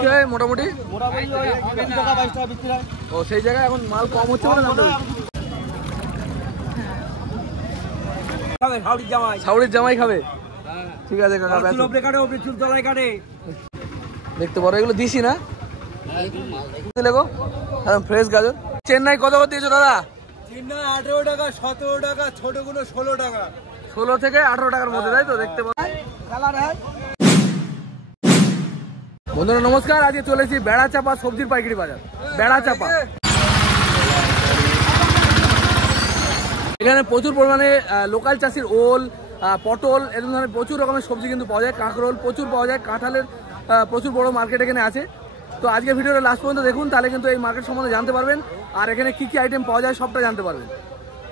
বিক্রি হয় মোটামুটি? ও সেই জায়গায় এখন মাল কম হচ্ছে বলে শাউরির জামাই খাবে। ঠিক আছে কাকা, দেখতে পারো এগুলো দিছি না দেখো ফ্রেশ গাজর। চেন্নাই কত করে দিয়েছো দাদা? চেন্নাই 18 টাকা, 17 টাকা, ছোটগুলো 16 টাকা। 16 থেকে 18 টাকার মধ্যে, তাই তো? দেখতে পাচ্ছি। বন্ধুরা নমস্কার, আজকে চলেছি বেড়াচাপা সবজির পাইকারি বাজার। বেড়াচাপা এখানে প্রচুর পরিমাণে লোকাল চাষির ওল, পটল, এরকম ধরনের প্রচুর রকমের সবজি কিন্তু পাওয়া যায়। কাঁকরোল প্রচুর পাওয়া যায়, কাঁঠালের প্রচুর বড় মার্কেট এখানে আছে। তো আজকে ভিডিওটা লাস্ট পর্যন্ত দেখুন, তাহলে কিন্তু এই মার্কেট সম্বন্ধে জানতে পারবেন। আর এখানে কী কী আইটেম পাওয়া যায় সবটা জানতে পারবেন।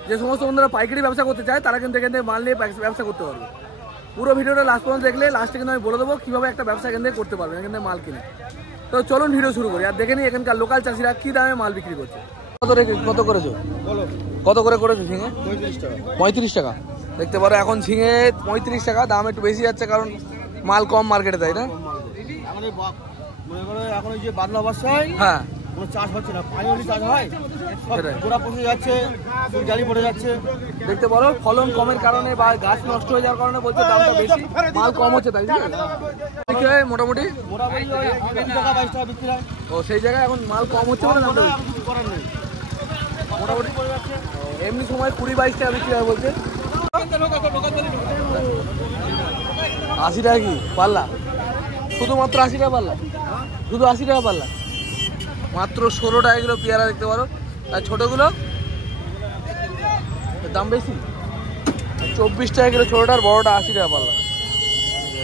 যে সমস্ত বন্ধুরা পাইকারি ব্যবসা করতে চায় তারা কিন্তু এখান থেকে মাল নিয়ে ব্যবসা করতে পারবে। পুরো ভিডিওটা লাস্ট পর্যন্ত দেখলে লাস্টে কিন্তু আমি বলে দেবো কীভাবে একটা ব্যবসা এখান থেকে করতে পারবেন, এখান থেকে মাল কিনে। তো চলুন ভিডিও শুরু করি আর দেখে নিই এখানকার লোকাল চাষিরা কী দামে মাল বিক্রি করছে। কত করেছো? কত করে করেছো ঝিঙে? 35 টাকা। দেখতে পারো এখন ঝিঙে 35 টাকা, দাম একটু বেশি যাচ্ছে কারণ মাল কম মার্কেটে, তাই না? এখন যে বাদলা অবস্থায় হ্যাঁ কোনো চাষ হচ্ছে না, পানি চাষ হয়, গোড়া পচে যাচ্ছে, জালি পড়ে যাচ্ছে। দেখতে পারো ফলন কমের কারণে বা গাছ নষ্ট হয়ে যাওয়ার কারণে বলছে দামটা বেশি, মাল কম হচ্ছে, তাই বিক্রি হয় মোটামুটি 20 টাকা 22 টাকা বিক্রি হয়। ও সেই জায়গায় এখন মাল কম হচ্ছে বলে দামটা কিছু করার নেই, মোটামুটি এমনি সময় 20-22 টাকা বিক্রি হয় বলছে। 80 টাকা কি পাল্লা? শুধুমাত্র 80 টাকা পাল্লা? শুধু 80 টাকা পাল্লা? মাত্র 16 টাকা কিলো পেয়ারা দেখতে পারো। আর ছোটোগুলো দাম বেশি, 24 টাকা কিলো ছোটোটার, বড়োটা 80 টাকা পাল্লা।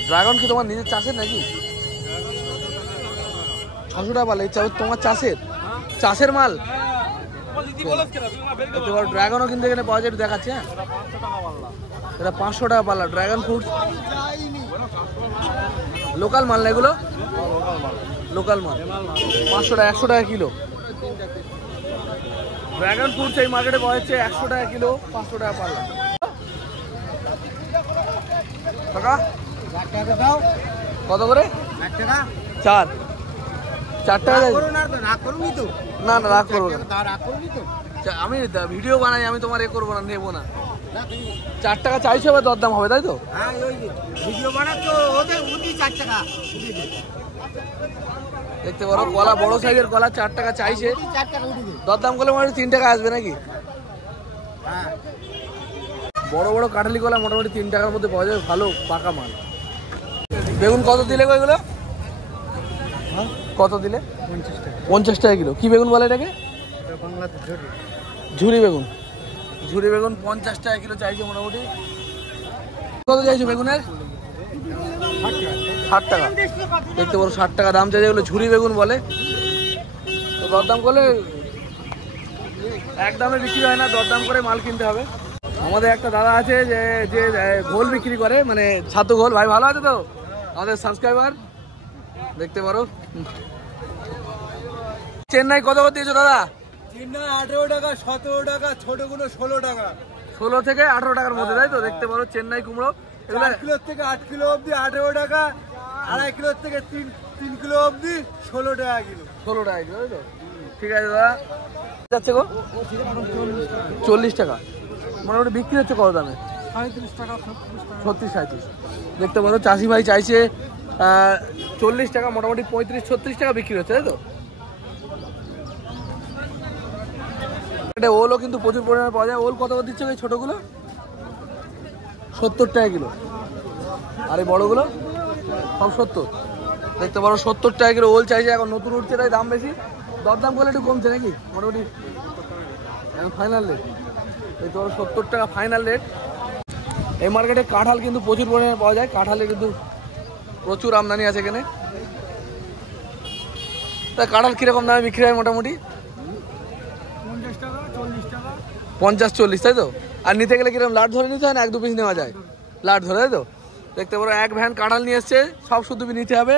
ড্রাগন কি তোমার নিজের চাষের নাকি? 600 টাকা পাল্লা? ইচ্ছা তোমার চাষের মাল? ড্রাগনও কিন্তু এখানে পাওয়া যায়, একটু দেখাচ্ছে। হ্যাঁ এটা 500 টাকা পাল্লা ড্রাগন ফ্রুট। লোকাল মাল না এগুলো? লোকাল মাল 500 টাকা, 100 টাকা কিলো। ড্রাগন ফ্রুট এই মার্কেটে পাওয়া যাচ্ছে 100 টাকা কিলো, 500 টাকা পাল্লা। কত করে? 4 টাকা। না না রাগ করবো না, আমি ভিডিও বানাই, আমি তোমার এ করবো না, নেবো না। 4 টাকা চাইছো, এবার দরদাম হবে, তাই তো? দেখতে পারো কলা, বড় সাইজের কলা 4 টাকা চাইছে, দরদাম করলে মোটামুটি 3 টাকা আসবে নাকি? বড় বড় কাঠালি কলা মোটামুটি 3 টাকার মধ্যে পাওয়া যাবে, ভালো পাকা মাল। বেগুন কত দিলে গো এগুলো? কত দিলে? 50 টাকা কিলো। কি বেগুন বলে এটাকে? ঝুরি বেগুন। ঝুরি বেগুন 50 টাকা কিলো চাইছে মোটামুটি। কত চাইছো বেগুনের? 60 টাকা। দেখতে পারো 60 টাকা দাম চাইছে, এগুলো ঝুরি বেগুন বলে। তো দরদাম করলে একদমে বিক্রি হয় না, দরদাম করে মাল কিনতে হবে। আমাদের একটা দাদা আছে যে ঘোল বিক্রি করে, মানে ছাতু ঘোল। ভাই ভালো আছে তো? আমাদের সাবস্ক্রাইবার দেখতে পারো। চেন্নাই কত করে দিয়েছো দাদা? চেন্নাই 18 টাকা, 17 টাকা, ছোটগুলো 16 টাকা। 16 থেকে 18 টাকার মধ্যে, তাই তো? দেখতে পারো চেন্নাই কুমড়ো 4 কিলো থেকে 8 কিলো অবধি 18 টাকা, 2.5 কিলো থেকে 3 কিলো অবধি 16 টাকা কিলো। 16 টাকা কিলো, তাই তো? ঠিক আছে দাদা, যাচ্ছে গো 40 টাকা মোটামুটি বিক্রি হচ্ছে। কত দামে? 35 টাকা, 36-37। দেখতে পারো চাষি ভাই চাইছে 40 টাকা, মোটামুটি 35-36 টাকা বিক্রি হচ্ছে, তাই তো? এটা ওলও কিন্তু প্রচুর পরিমাণে পাওয়া যায়। ওল কত করে দিচ্ছে এই ছোটোগুলো? 70 টাকা কিলো। আর এই বড়োগুলো সব 70। দেখতে পারো 70 টাকা কিলো ওল চাইছে, এখন নতুন উঠছে তাই দাম বেশি। দরদাম করলে একটু কমছে নাকি? মোটামুটি এখন ফাইনাল রেট দেখতে পারো 70 টাকা ফাইনাল রেট। এই মার্কেটে কাঁঠাল কিন্তু প্রচুর পরিমাণে পাওয়া যায়, কাঁঠালে কিন্তু প্রচুর আমদানি আছে এখানে। তা কাঁঠাল কীরকম দামে বিক্রি হয় মোটামুটি? 50-40, তাই তো? আর নিতে গেলে কিরকম লাট ধরে নিতে হয় না 1-2 পিস নেওয়া যায়? লাট ধরে, তাই তো? দেখতে পারো এক ভ্যান কাঁঠাল নিয়ে এসছে, সব শুধু নিতে হবে।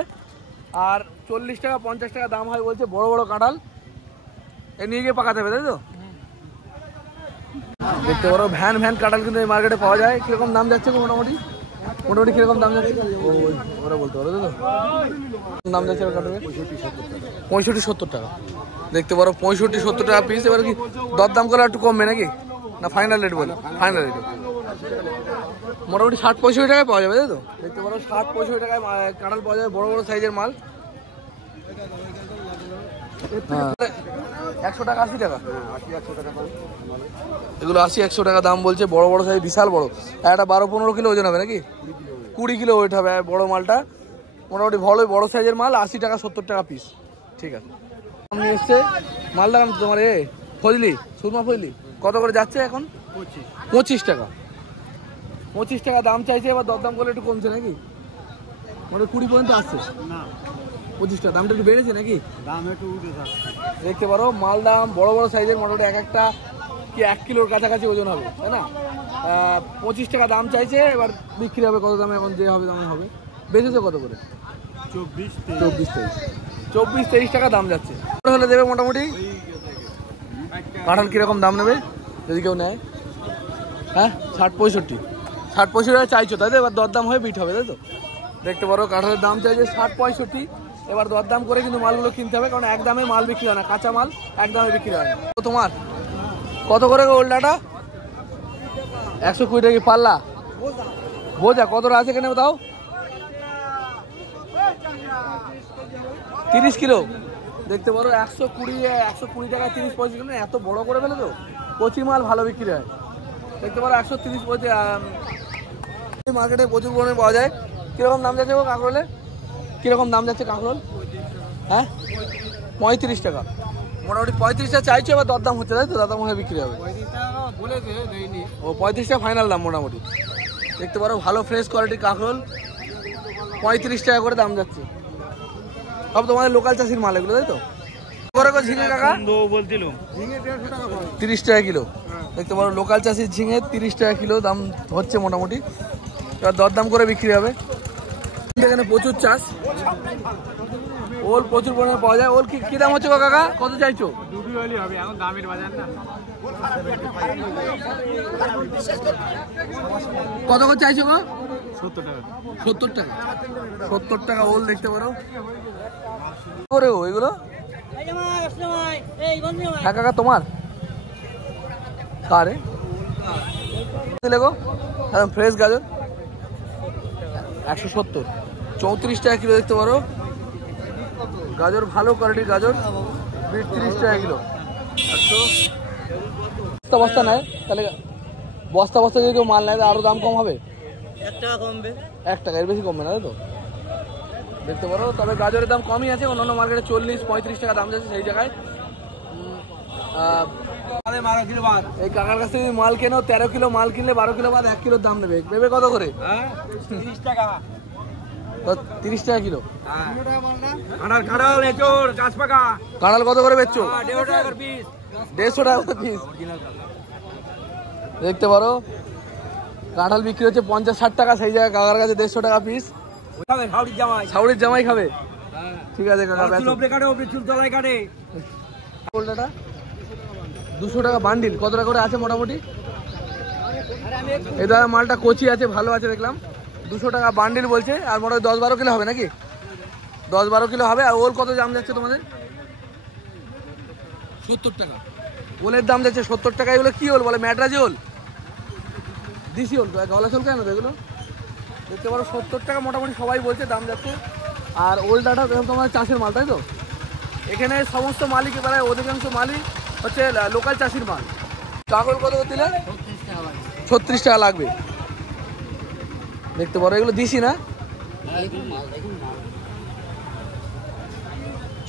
আর 40 টাকা 50 টাকা দাম হয় বলছে বড় বড় কাঁঠাল, এ নিয়ে গিয়ে পাকাতে হবে, তাই তো? দেখতে পারো ভ্যান কাঁঠাল কিন্তু এই মার্কেটে পাওয়া যায়। কিরকম দাম যাচ্ছে মোটামুটি? মোটামুটি কিরকম দাম যাচ্ছে? ওরা বলতে পারো তো দাম যাচ্ছে কাঁঠালের? 65-70 টাকা। দেখতে পারো 65-70 টাকা পিস। এবার কি দরদাম করে একটু কমবে নাকি, না ফাইনাল রেট বলে? ফাইনাল রেট মোটামুটি 60-65 টাকায় পাওয়া যাবে, তাই তো? দেখতে পারো 60-65 টাকায় কাঁঠাল পাওয়া যাবে, বড় বড় সাইজের মাল। 100 টাকা 80 টাকা, এগুলো 80-100 টাকা দাম বলছে। বড় বড় সাইজ, বিশাল বড়, একটা 12-15 কিলো ওজন হবে নাকি, 20 কিলো ওয়েট হবে বড় মালটা। মোটামুটি ভালো বড় সাইজের মাল, 80 টাকা 70 টাকা পিস। ঠিক আছে, নিয়ে এসছে মাল দাম তোমার ফজলি, সুরমা ফজলি কত করে যাচ্ছে এখন? 25 টাকা। 25 টাকা দাম চাইছে। এবার দরদাম করলে একটু কমছে নাকি, মানে 20 পর্যন্ত আসছে না, 25 টাকা দামটা একটু বেড়েছে নাকি? দাম একটু উঠে দেখতে পারো মাল দাম বড় বড় সাইজের, মোটামুটি এক একটা কি 1 কিলোর কাছাকাছি ওজন হবে, তাই না? 25 টাকা দাম চাইছে। এবার বিক্রি হবে কত দামে, এখন যে হবে দামে হবে। বেচেছে কত করে? 24-23 টাকা দাম যাচ্ছে। হলে দেবে মোটামুটি। কাঁঠাল কিরকম দাম নেবে যদি কেউ নেয়? হ্যাঁ 60-65 টাকা চাইছো, তাই তো? এবার দরদাম হয়ে বিট হবে, তাই তো? দেখতে পারো কাঁঠালের দাম চাইছে 60-65। এবার দরদাম করে কিন্তু মালগুলো কিনতে হবে, কারণ এক দামে মাল বিক্রি হয় না, কাঁচা মাল এক দামে বিক্রি হয় না। তো তোমার কত করে ওল্ডাটা? 120 টাকা পাল্লা বোঝা? কতটা আছে এখানে তাও? 30 কিলো। দেখতে পারো 120 টাকা 30-35 কিলো, এত বড় করে ফেলে তো, কচি মাল ভালো বিক্রি হয়। দেখতে পারো 130 মার্কেটে প্রচুর পরিমাণে পাওয়া যায়। কিরকম দাম যাচ্ছে কাঁকরোলে? কিরকম দাম যাচ্ছে কাঁকরোল? হ্যাঁ 35 টাকা, মোটামুটি 35 টাকা চাইছো। এবার দরদাম হচ্ছে, তাই তো? দরদাম হয়ে বিক্রি হবে। ও 35 টাকা ফাইনাল দাম মোটামুটি। দেখতে পারো ভালো ফ্রেশ কোয়ালিটির কাঁকরোল, 35 টাকা করে দাম যাচ্ছে। সব তোমাদের লোকাল চাষির মাল এগুলো, তাই তো? ঝিঙে কাকা 30 টাকা কিলো। দেখতে পারো লোকাল চাষির ঝিঙে 30 টাকা কিলো দাম হচ্ছে মোটামুটি। এবার দরদাম করে বিক্রি হবে। এখানে প্রচুর চাষ, ওল প্রচুর পরিমাণে পাওয়া যায়। ওল কি দাম হচ্ছে কাকা, কত চাইছো? কত করে চাইছো গো? 70 টাকা। 70 টাকা ওল। দেখতে পারো করে এগুলো কাকা তোমার কারে দিলে গো? ফ্রেশ গাজর 170, 34 টাকা কিলো। দেখতে পারো গাজর ভালো কোয়ালিটির গাজর, বিট 30 টাকা কিলো। বস্তা নেয় তাহলে, বস্তা যদি কেউ মাল নেয় আরো দাম কম হবে? 1 টাকা কমবে, 1 টাকা, এর বেশি কমবে না, তাই তো? দেখতে পারো তবে গাজরের দাম কমই আছে, অন্যান্য মার্কেটে 40-35 টাকা দাম যাচ্ছে। সেই জায়গায় এই কাকার কাছ থেকে মাল কেনো, 13 কিলো মাল কিনলে 12 কিলো বাদ 1 কিলোর দাম নেবে। ভেবে কত করে? 30 টাকা। 30 টাকা কিলো। কাঁঠাল কত করে বেচছো? 150 টাকা পিস। 150 টাকা পিস। দেখতে পারো কাঁঠাল বিক্রি হচ্ছে 50-60 টাকা, সেই জায়গায় কাকার কাছে 150 টাকা পিস। শাউরির জামাই খাবে। ঠিক আছে কাকা, 200 টাকা বান্ডিল। কত টাকা করে আছে মোটামুটি? এই দাদা মালটা কচি আছে, ভালো আছে দেখলাম। 200 টাকা বান্ডিল বলছে, আর মোটামুটি 10-12 কিলো হবে নাকি? 10-12 কিলো হবে। আর ওল কত দাম যাচ্ছে তোমাদের? 70 টাকা ওলের দাম যাচ্ছে, 70 টাকা। এগুলো কি ওল বলে? ম্যাডরাজি ওল, দিশি ওল, গলা চল কেন এগুলো? দেখতে পারো 70 টাকা মোটামুটি সবাই বলছে দাম যাচ্ছে। আর ওলডাটা তোমার চাষের মাল, তাই তো? এখানে সমস্ত মালিক, প্রায় অধিকাংশ মালিক হচ্ছে লোকাল চাষির মাল। কাঁকরোল কত দিলে? 36 টাকা লাগবে। দেখতে পারো এগুলো দিছি না,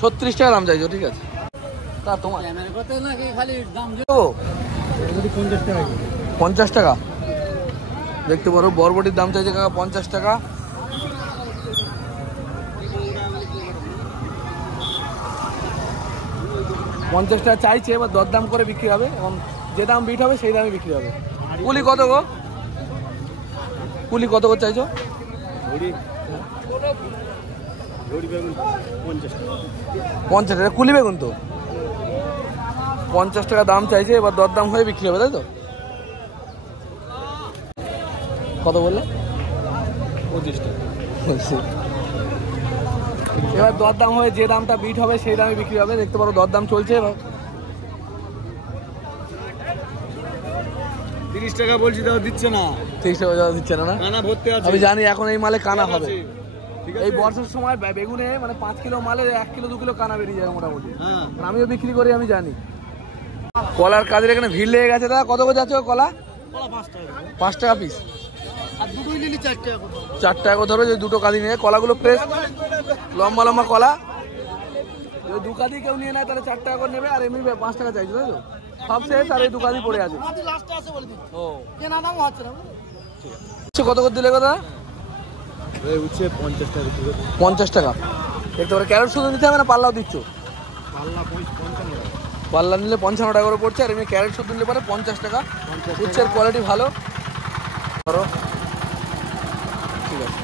36 টাকা দাম চাইছো। ঠিক আছে, তা তোমার 50 টাকা। দেখতে পারো বরবটির দাম চাইছে কাকা 50 টাকা। পঞ্চাশ টাকা চাইছে, এবার দরদাম করে বিক্রি হবে, এবং যে দাম বিট হবে সেই দামে বিক্রি হবে। কুলি কত গো? কুলি কত করে চাইছো? 50 টাকা কুলি বেগুন তো, 50 টাকা দাম চাইছে। এবার দরদাম হয়ে বিক্রি হবে, তাই তো? কত বললে? 25 টাকা। এবার দরদাম হয়ে যে দামটা বিট হবে সেই দামে বিক্রি হবে। দেখতে পারো দরদাম চলছে। 30 টাকা বলছি, তাও দিচ্ছে না। 30 টাকা দিচ্ছে না? কানা ভর্তি আছে। আমি জানি এখন এই মালে কানা হবে। ঠিক আছে। এই বর্ষার সময় বেগুনে মানে 5 কিলো মালে 1 কিলো 2 কিলো কানা বেরিয়ে যায় মোটামুটি। হ্যাঁ, আমিও বিক্রি করি, আমি জানি। কলার কাজের এখানে ভিড় লেগে গেছে। দাদা কত করে যাচ্ছে কলা? 5 টাকা পিস। আর দুটোই নিলি 4 টাকা। 4 টাকা করে ধরো। যে দুটো কাঁদি নিয়ে কলাগুলো ফ্রেশ লম্বা লম্বা কলা, যদি 2 কাঁদি কেউ নিয়ে নেয় তাহলে 4 টাকা করে নেবে। আর এমনি 5 টাকা চাইছো, তাই তো? সব শেষ আর এই 2 কাঁদি পড়ে আছে। ও আচ্ছা, কত করে দিলে কথা? এই উচ্ছে 50 টাকা কিলো। 50 টাকা। দেখতে পারো ক্যারট শুধু নিতে হবে না পাল্লাও দিচ্ছ? পাল্লা 55 টাকা। পাল্লা নিলে 55 টাকা করে পড়ছে। আর এমনি ক্যারেট শুধু নিলে পরে 50 টাকা। উচ্ছের কোয়ালিটি ভালো। ধরো ঠিক আছে।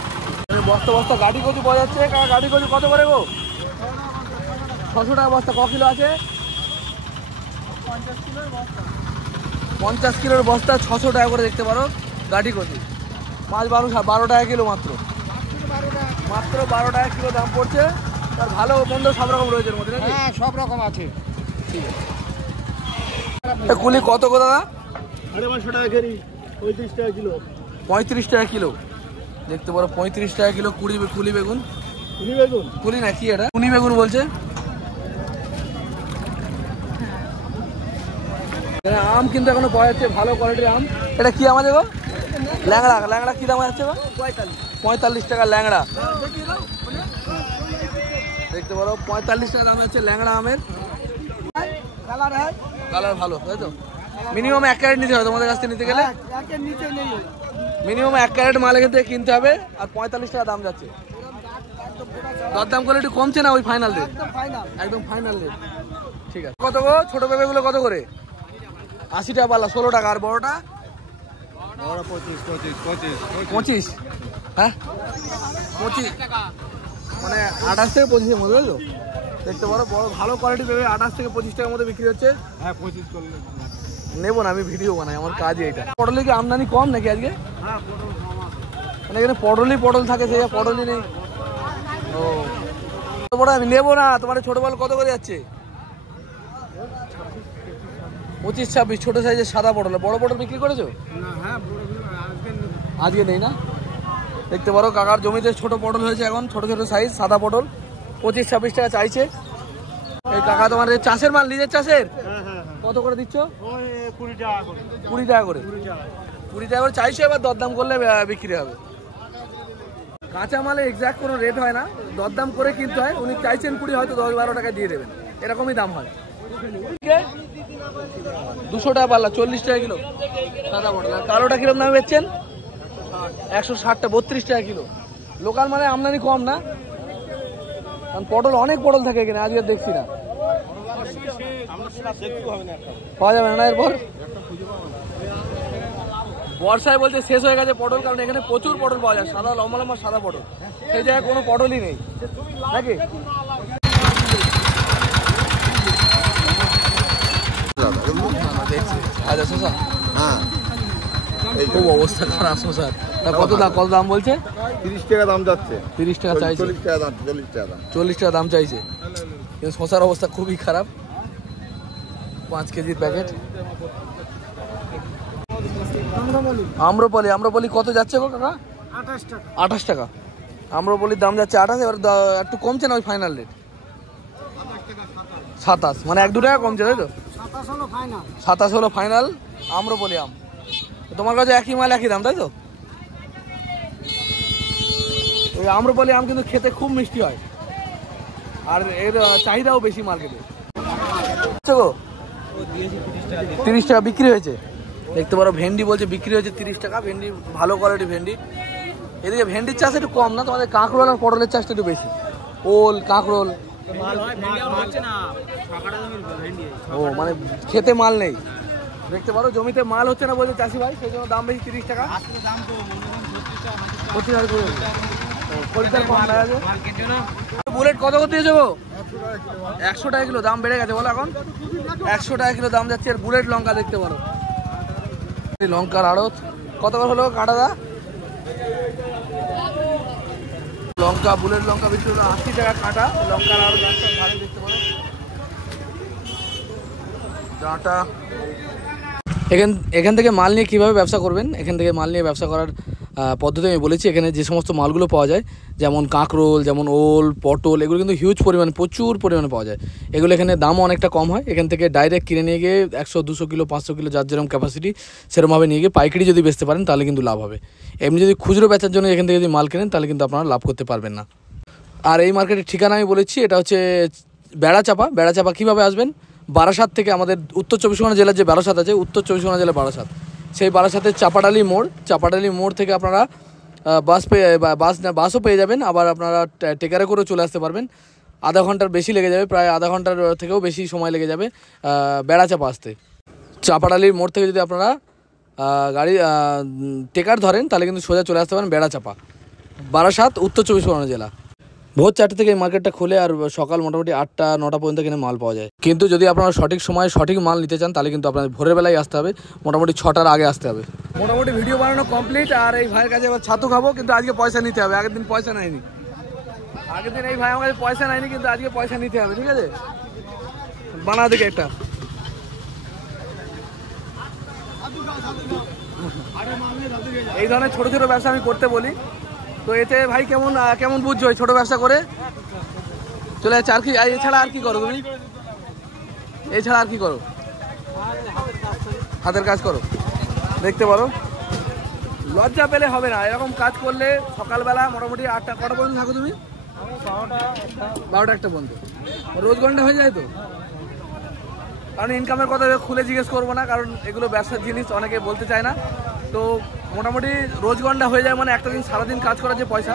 বস্তা বস্তা গাড়ি কচু পাওয়া যাচ্ছে। গাড়ি কচু কত করে গো? 600 টাকা বস্তা। ক কিলো আছে? 50 কিলোর বস্তা 600 টাকা করে। দেখতে পারো গাড়ি কচু। 5-12 টাকা কিলো মাত্র। মাত্র 12 টাকা কিলো দাম পড়ছে। তার ভালো মন্দ সব রকম রয়েছে এর মধ্যে নাকি? হ্যাঁ, সব রকম আছে। ঠিক আছে। কুলি কত গো দাদা? 550 টাকা কেজি, 35 টাকা কিলো। 35 টাকা কিলো। দেখতে পারো 35 টাকা কিলো। কুলি বেগুন। কুলি বেগুন? কুলি না কি এটা? কুনি বেগুন বলছে। আম কিন্তু এখনো পাওয়া যাচ্ছে, ভালো কোয়ালিটির আম। এটা কি আমাদের গো? ল্যাংড়া। ল্যাংড়া কি দাম যাচ্ছে গো? 45 টাকা ল্যাংড়া। দেখতে পারো 45 টাকা দাম যাচ্ছে ল্যাংড়া আমের। কালার ভালো, তাই তো? মিনিমাম 1 ক্যারেট নিতে হবে তোমাদের কাছ থেকে নিতে গেলে। মিনিমাম 1 ক্যারেট মাল এখান থেকে কিনতে হবে। আর 45 টাকা দাম যাচ্ছে। দরদাম করলে একটু কমছে না? ওই ফাইনাল রেট, একদম ফাইনাল রেট। ঠিক আছে। কত গো ছোট পেঁপেগুলো কত করে? 80 টাকা পাল্লা। 16 টাকা। আর বড়টা? 25। হ্যাঁ 25 মানে 28 থেকে 25-এর মধ্যে, তাই তো? দেখতে পারো বড় ভালো কোয়ালিটি পেঁপে 28 থেকে 25 টাকার মধ্যে বিক্রি হচ্ছে। হ্যাঁ, 25 করলে নেবো না, আমি ভিডিও বানাই, আমার কাজই এটা। পটলে কি আমদানি কম নাকি আজকে? হ্যাঁ, পটল কম আছে। মানে এখানে পটল থাকে, সেই পটলই নেই। ও বড় আমি নেবো না। তোমার ছোট বল কত করে যাচ্ছে? 25-26। ছোট সাইজের সাদা পটল। বড় পটল বিক্রি করেছো? না, হ্যাঁ, আজকে নেই না? দেখতে পারো কাকার জমিতে ছোট পটল হয়েছে এখন, ছোট ছোট সাইজ সাদা পটল। 25-26 টাকা চাইছে। এই কাকা তোমার চাষের মাল, নিজের চাষের? কত করে দিচ্ছ? 20 টাকা করে। 20 টাকা করে। 20 টাকা করে চাইছো। এবার দরদাম করলে বিক্রি হবে। কাঁচা মালে এক্সাক্ট কোনো রেট হয় না, দরদাম করে কিনতে হয়। উনি চাইছেন 20, হয়তো 10-12 টাকা দিয়ে দেবেন, এরকমই দাম হয়। 200 টাকা পাল্লা। 40 টাকা কিলো সাদা পটল। আর কালোটা কিরকম দামে বেচছেন? 160 টাকা। 32 টাকা কিলো। লোকাল মানে আমদানি কম না? কারণ পটল অনেক পটল থাকে এখানে, আজকে দেখছি না। পাওয়া যাবে না এরপর? বর্ষায় বলতে শেষ হয়ে গেছে পটল, কারণ এখানে প্রচুর পটল পাওয়া যায়, সাদা লম্বা লম্বা সাদা পটল। সেই জায়গায় কোনো পটলই নেই নাকি? আচ্ছা শশা, হ্যাঁ খুব অবস্থা খারাপ শশার। কত দাম বলছে? 30 টাকা দাম যাচ্ছে। 30 টাকা চাইছে। 40 টাকা দাম, 40 টাকা দাম। 40 টাকা দাম চাইছে। কিন্তু শশার অবস্থা খুবই খারাপ। 5 কেজির প্যাকেট। আম্রপলি কত যাচ্ছে গো কাকা? 28 টাকা। আম্রপলির দাম যাচ্ছে 28। এবার একটু কমছে না ওই ফাইনাল রেট? 27 মানে 1-2 টাকা কমছে, তাই তো? 27 হলো ফাইনাল আম্রপলি আম। তোমার কাছে একই মাল একই দাম, তাই তো? ওই আম্রপলি আম কিন্তু খেতে খুব মিষ্টি হয়, আর এর চাহিদাও বেশি মার্কেটে। 30 টাকা বিক্রি হয়েছে। দেখতে পারো ভেন্ডি বলছে বিক্রি হয়েছে 30 টাকা। ভেন্ডি ভালো কোয়ালিটি ভেন্ডি। এদিকে ভেন্ডির চাষ একটু কম না, তোমাদের কাঁকরোল আর পটলের চাষটা একটু বেশি। ওল কাঁকরোল। ও মানে খেতে মাল নেই। দেখতে পারো জমিতে মাল হচ্ছে না বলছে চাষি ভাই, সেই জন্য দাম বেশি 30 টাকা। বুলেট কত করে দিয়েছো গো? 100 টাকা কিলো। দাম বেড়ে গেছে বলো এখন? 100 টাকা কিলো দাম যাচ্ছে। আর বুলেট লঙ্কা দেখতে পারো, লঙ্কার আড়ত। কত করে হলো কাঁটাদা? লঙ্কা, বুলেট লঙ্কা বিক্রি হলো 80 টাকা কাটা। লঙ্কার আরো গাছটা ভালো দেখতে পারো, ডাঁটা। এখান থেকে মাল নিয়ে কীভাবে ব্যবসা করবেন, এখান থেকে মাল নিয়ে ব্যবসা করার পদ্ধতি আমি বলেছি। এখানে যে সমস্ত মালগুলো পাওয়া যায়, যেমন কাঁকরোল, যেমন ওল, পটল, এগুলো কিন্তু হিউজ পরিমাণে, প্রচুর পরিমাণে পাওয়া যায়। এগুলো এখানে দামও অনেকটা কম হয়। এখান থেকে ডাইরেক্ট কিনে নিয়ে গিয়ে 100-200 কিলো, 500 কিলো, যার যেরকম ক্যাপাসিটি সেরকমভাবে নিয়ে গিয়ে পাইকারি যদি বেচতে পারেন তাহলে কিন্তু লাভ হবে। এমনি যদি খুচরো বেচার জন্য এখান থেকে যদি মাল কেনেন তাহলে কিন্তু আপনারা লাভ করতে পারবেন না। আর এই মার্কেটের ঠিকানা আমি বলেছি, এটা হচ্ছে বেড়াচাপা। বেড়াচাপা কীভাবে আসবেন, বারাসাত থেকে, আমাদের উত্তর 24 পরগনা জেলার যে বারাসাত আছে, উত্তর 24 পরগনা জেলার বারাসাত, সেই বারাসাতের চাপাডালি মোড় থেকে আপনারা বাসও পেয়ে যাবেন। আবার আপনারা টেকারে করেও চলে আসতে পারবেন। আধা ঘন্টার বেশি লেগে যাবে, প্রায় আধা ঘন্টার থেকেও বেশি সময় লেগে যাবে বেড়াচাপা আসতে। চাপাডালির মোড় থেকে যদি আপনারা টেকার ধরেন তাহলে কিন্তু সোজা চলে আসতে পারেন বেড়াচাপা, বারাসাত, উত্তর 24 পরগনা জেলা। ভোর 4টে থেকে এই মার্কেটটা খুলে, আর সকাল মোটামুটি 8টা-9টা পর্যন্ত এখানে মাল পাওয়া যায়। কিন্তু যদি আপনারা সঠিক সময়ে সঠিক মাল নিতে চান তাহলে কিন্তু আপনাদের ভোরের বেলায় আসতে হবে, মোটামুটি 6টার আগে আসতে হবে। মোটামুটি ভিডিও বানানো কমপ্লিট। আর এই ভাইয়ের কাছে এবার ছাতু খাবো, কিন্তু আজকে পয়সা নিতে হবে। আগের দিন পয়সা নেয়নি, আগের দিন এই ভাই আমার কাছে পয়সা নেয়নি, কিন্তু আজকে পয়সা নিতে হবে। ঠিক আছে, বানা দেখে একটা। এই ধরনের ছোটো ছোটো ব্যবসা আমি করতে বলি, তো এতে ভাই কেমন বুঝছো ছোটো ব্যবসা করে চলে যাচ্ছে। আর কি এছাড়া আর কি করো তুমি, এছাড়া আর কি করো? হাতের কাজ করো, দেখতে পারো। লজ্জা পেলে হবে না, এরকম কাজ করলে সকালবেলা মোটামুটি 8টা, কটা পর্যন্ত থাকো তুমি? 12টা-1টা পর্যন্ত। রোজ ঘন্টা হয়ে যায় তো। কারণ ইনকামের কথা খুলে জিজ্ঞেস করবো না, কারণ এগুলো ব্যবসার জিনিস, অনেকে বলতে চায় না। তো মোটামুটি রোজ ঘন্টা হয়ে যায়, মানে একটা দিন সারাদিন কাজ করার যে পয়সা।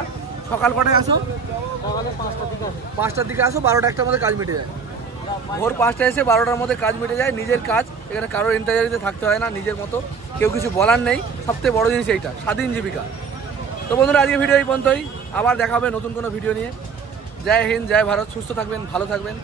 সকাল কটায় আসো? 5টার দিকে আসো, 12টা-1টার মধ্যে কাজ মিটে যায়। ভোর 5টায় এসে 12টার মধ্যে কাজ মিটে যায়। নিজের কাজ, এখানে কারোর ইন্টারভিউতে থাকতে হয় না, নিজের মতো, কেউ কিছু বলার নেই। সবথেকে বড় জিনিস এইটা, স্বাধীন জীবিকা। তো বন্ধুরা, আজকে ভিডিও এই পর্যন্তই। আবার দেখা হবে নতুন কোনো ভিডিও নিয়ে। জয় হিন্দ, জয় ভারত। সুস্থ থাকবেন, ভালো থাকবেন।